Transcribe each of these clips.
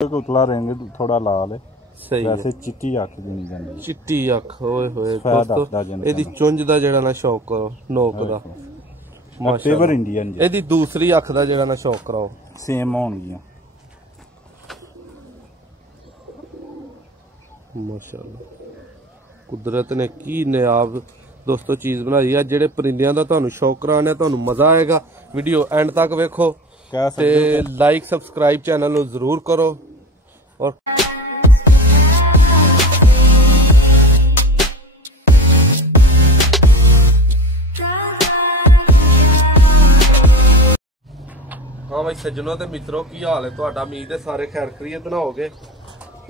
उतला रेंगे थोड़ा लाल है सही है। वैसे चिट्टी अख भी नहीं जाती चिट्टी अख होए होए फैद दोस्तों अखदा जन ਇਹਦੀ ਚੁੰਝ ਦਾ ਜਿਹੜਾ ਨਾ ਸ਼ੌਕ ਕਰੋ ਨੋਕ ਦਾ पेवर इंडियन जी ਇਹਦੀ ਦੂਸਰੀ ਅੱਖ ਦਾ ਜਿਹੜਾ ਨਾ ਸ਼ੌਕ ਕਰਾਓ सेम होणगियां ਮਾਸ਼ਾਅੱਲਾ ਕੁਦਰਤ ਨੇ ਕੀ ਨਿਆਬ ਦੋਸਤੋ ਚੀਜ਼ ਬਣਾਈ ਆ ਜਿਹੜੇ ਪਰਿੰਦਿਆਂ ਦਾ ਤੁਹਾਨੂੰ ਸ਼ੌਕ ਕਰਾਉਣਾ ਤੁਹਾਨੂੰ ਮਜ਼ਾ ਆਏਗਾ ਵੀਡੀਓ ਐਂਡ ਤੱਕ ਵੇਖੋ ਤੇ ਲਾਈਕ ਸਬਸਕ੍ਰਾਈਬ ਚੈਨਲ ਨੂੰ ਜ਼ਰੂਰ ਕਰੋ ਔਰ हाँ भाई सज्जनों ते मित्रों की हाल है तुहाडा उम्मीद है सारे खैर खैरियत ना होगे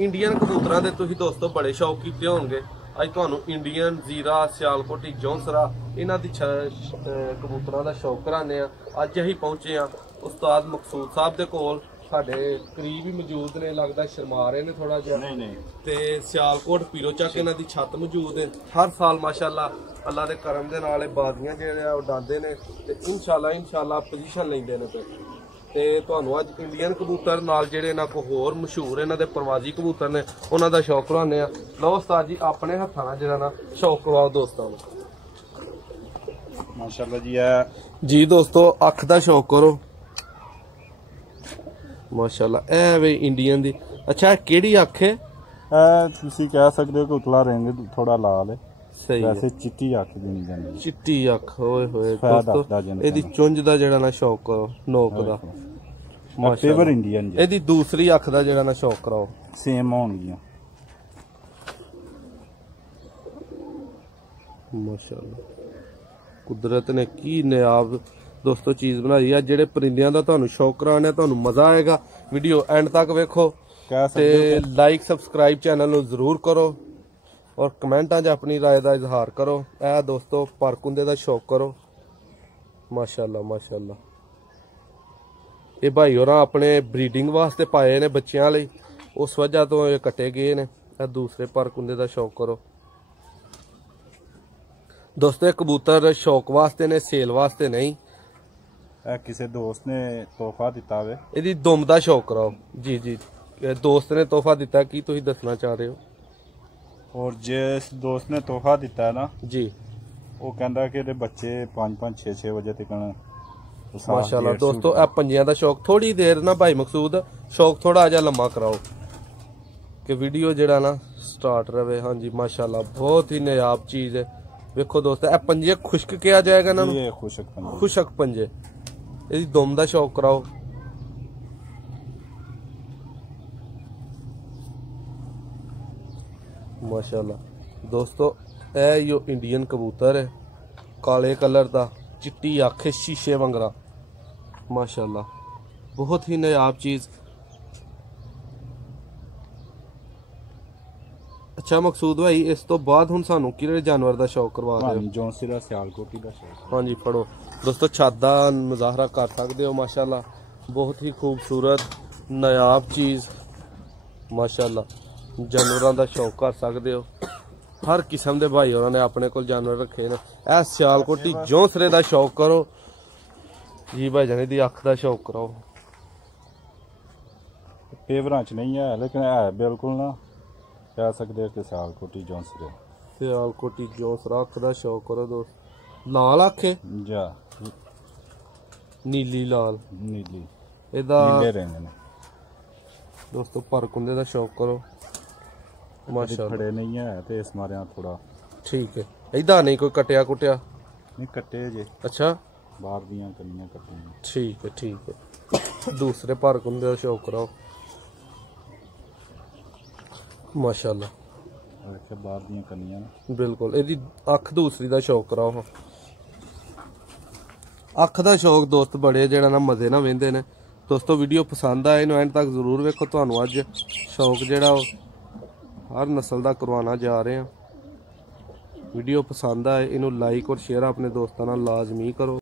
इंडियन कबूतरां दे तुसीं दोस्तों बड़े शौक कीते होणगे अज तुहानूं इंडियन जीरा सियालकोटी जौंसरा इन्हां दी कबूतरां दा शौक कराने आ अज असीं पहुंचे आ उस्ताद मकसूद साहब दे कोल साडे करीब ही मौजूद ने लगदा शर्मा रहे ने थोड़ा जिहा ते सियालकोट पीरो चक इन्हां दी छत मौजूद है हर साल माशाअल्लाह अल्लाह दे करम दे नाल बाजियां जिहड़े उडांदे ने ते इंशाअल्लाह पोजीशन लैंदे ने ਤੇ ਤੁਹਾਨੂੰ ਅੱਜ ਇੰਡੀਅਨ ਕਬੂਤਰ ਨਾਲ ਜਿਹੜੇ ਇਹਨਾਂ ਕੋ ਹੋਰ ਮਸ਼ਹੂਰ ਇਹਨਾਂ ਦੇ ਪ੍ਰਵਾਜ਼ੀ ਕਬੂਤਰ ਨੇ ਉਹਨਾਂ ਦਾ ਸ਼ੌਕ ਕਰਾਉਂਦੇ ਆ ਲਓ ਉਸਤਾਦ ਜੀ ਆਪਣੇ ਹੱਥਾਂ ਨਾਲ ਜਿਹੜਾ ਨਾ ਸ਼ੌਕ ਕਰਵਾਓ ਦੋਸਤਾਂ ਨੂੰ ਮਾਸ਼ਾਅੱਲਾ ਜੀ ਆ ਜੀ ਦੋਸਤੋ ਅੱਖ ਦਾ ਸ਼ੌਕ ਕਰੋ ਮਾਸ਼ਾਅੱਲਾ ਇਹ ਵੇ ਇੰਡੀਅਨ ਦੀ ਅੱਛਾ ਕਿਹੜੀ ਅੱਖ ਹੈ ਤੁਸੀਂ ਕਹਿ ਸਕਦੇ ਹੋ ਕਿ ਉਤਲਾ ਰੰਗ ਥੋੜਾ ਲਾਲ ਹੈ ਸਹੀ ਹੈ ਵੈਸੇ ਚਿੱਟੀ ਅੱਖ ਵੀ ਨਹੀਂ ਜਾਂਦੀ ਚਿੱਟੀ ਅੱਖ ਹੋਏ ਹੋਏ ਦੋਸਤੋ ਇਹਦੀ ਚੁੰਝ ਦਾ ਜਿਹੜਾ ਨਾ ਸ਼ੌਕ ਕਰੋ ਨੋਕ ਦਾ पेवर इंडियन जी ਇਹਦੀ ਦੂਸਰੀ ਅੱਖ ਦਾ ਜਿਹੜਾ ਨਾ ਸ਼ੌਕ ਕਰਾਓ सेम होणगियां ਮਾਸ਼ਾਅੱਲਾ ਕੁਦਰਤ ਨੇ ਕੀ ਨਿਆਬ ਦੋਸਤੋ ਚੀਜ਼ ਬਣਾਈ ਆ ਜਿਹੜੇ ਪਰਿੰਦਿਆਂ ਦਾ ਤੁਹਾਨੂੰ ਸ਼ੌਕ ਕਰਾਉਣਾ ਤੁਹਾਨੂੰ ਮਜ਼ਾ ਆਏਗਾ ਵੀਡੀਓ ਐਂਡ ਤੱਕ ਵੇਖੋ ਤੇ ਲਾਈਕ ਸਬਸਕ੍ਰਾਈਬ ਚੈਨਲ ਨੂੰ ਜ਼ਰੂਰ ਕਰੋ ਔਰ ਕਮੈਂਟਾਂ 'ਚ ਆਪਣੀ ਰਾਏ ਦਾ ਇਜ਼ਹਾਰ ਕਰੋ ਇਹ ਦੋਸਤੋ ਪਰਕੁੰਦੇ ਦਾ ਸ਼ੌਕ ਕਰੋ ਮਾਸ਼ਾਅੱਲਾ ਮਾਸ਼ਾਅੱਲਾ ਇਹ ਭਾਈ ਹੋਰਾਂ ਆਪਣੇ ਬਰੀਡਿੰਗ ਵਾਸਤੇ ਪਾਏ ਨੇ ਬੱਚਿਆਂ ਲਈ ਉਸ ਵਜ੍ਹਾ ਤੋਂ ਇਹ ਕੱਟੇ ਗਏ ਨੇ ਇਹ ਦੂਸਰੇ ਪਰਕੁੰਦੇ ਦਾ ਸ਼ੌਕ ਕਰੋ ਦੋਸਤੋ ਇਹ ਕਬੂਤਰ ਸ਼ੌਕ ਵਾਸਤੇ ਨੇ ਸੇਲ ਵਾਸਤੇ ਨਹੀਂ ਇਹ ਕਿਸੇ ਦੋਸਤ ਨੇ ਤੋਹਫਾ ਦਿੱਤਾ ਵੇ ਇਹਦੀ ਦੁਮ ਦਾ ਸ਼ੌਕ ਕਰਾਓ ਜੀ ਜੀ ਦੋਸਤ ਨੇ ਤੋਹਫਾ ਦਿੱਤਾ ਕੀ ਤੁਸੀਂ ਦੱਸਣਾ ਚਾਹ ਰਹੇ ਹੋ और जिस दोस्त ने तोहफा दिता है ना जी वो कहता कि ਇਹਦੇ ਬੱਚੇ 5-5 6-6 ਵਜੇ ਤੱਕ ਮਾਸ਼ਾਅੱਲਾ ਦੋਸਤੋ ਇਹ ਪੰਜਿਆਂ ਦਾ ਸ਼ੌਕ ਥੋੜੀ ਦੇਰ ਨਾ ਭਾਈ ਮਕਸੂਦ ਸ਼ੌਕ ਥੋੜਾ ਜਿਹਾ ਲੰਮਾ ਕਰਾਓ ਕਿ ਵੀਡੀਓ ਜਿਹੜਾ ਨਾ ਸਟਾਰਟ ਰਵੇ ਹਾਂਜੀ ਮਾਸ਼ਾਅੱਲਾ ਬਹੁਤ ਹੀ ਨਿਆਬ ਚੀਜ਼ ਹੈ ਵੇਖੋ ਦੋਸਤੋ ਇਹ ਪੰਜੇ ਖੁਸ਼ਕ ਕਿਹਾ ਜਾਏਗਾ ਇਹਨਾਂ ਨੂੰ ਇਹ ਖੁਸ਼ਕ ਪੰਜੇ ਇਹਦੀ ਦੁਮ ਦਾ ਸ਼ੌਕ ਕਰਾਓ माशाल्लाह दोस्तों ਇਹ ਜੋ ਇੰਡੀਅਨ ਕਬੂਤਰ ਹੈ ਕਾਲੇ ਕਲਰ ਦਾ ਚਿੱਟੀ ਅੱਖ ਸ਼ੀਸ਼ੇ ਵਾਂਗਰਾ ਮਾਸ਼ਾਅੱਲਾ ਬਹੁਤ ਹੀ ਨਿਆਬ ਚੀਜ਼ ਅੱਛਾ ਮਕਸੂਦ ਭਾਈ ਇਸ ਤੋਂ ਬਾਅਦ ਹੁਣ ਸਾਨੂੰ ਕਿਹੜੇ ਜਾਨਵਰ ਦਾ ਸ਼ੌਕ ਕਰਵਾ ਰਹੇ ਹੋ ਜੌਂਸਰਾ ਸਿਆਲਕੋਟੀ ਦਾ ਸ਼ੌਕ ਹਾਂਜੀ ਫੜੋ ਦੋਸਤੋ ਛੱਤ ਦਾ ਮੁਜ਼ਾਹਰਾ ਕਰ ਸਕਦੇ ਹੋ ਮਾਸ਼ਾਅੱਲਾ ਬਹੁਤ ਹੀ ਖੂਬਸੂਰਤ ਨਿਆਬ ਚੀਜ਼ ਮਾਸ਼ਾਅੱਲਾ जानवरों का शौक कर सकते हो हर किस्म के भाई उन्होंने अपने को जानवर रखे ने ए सियालकोटी जौंसरे का शौक करो जी भाई जाने दी अख का शौक कराओ पेवरां च नहीं है लेकिन है बिल्कुल ना कह सकते हो कि सियालकोटी जौंसरा अख का शौक करो दोस्त लाल अख है जा नीली लाल नीली एदा नीले रंग ने दोस्तों परकुंदे का शौक करो माशाअल्लाह खड़े नहीं है तो इस मारे थोड़ा ठीक है इदा नहीं कोई कटिया कुटिया नहीं कटे जे अच्छा बाहर दियां कनियां कटियां ठीक है दूसरे परकुंदे का शौक कराओ माशाअल्लाह अच्छा बाहर दियां कनियां बिल्कुल एदी अख दूसरी का शौक कराओ अख का शौक दोस्त बड़े जेड़ा ना मजे ना वेंदे ने दोस्तों वीडियो पसंद आए इन्हू एंड तक जरूर वेखो तुहानू अज शौक जेड़ा हर नस्ल का करवाना जा रहे हैं वीडियो पसंद आए इनू लाइक और शेयर अपने दोस्तों नाल लाजमी करो।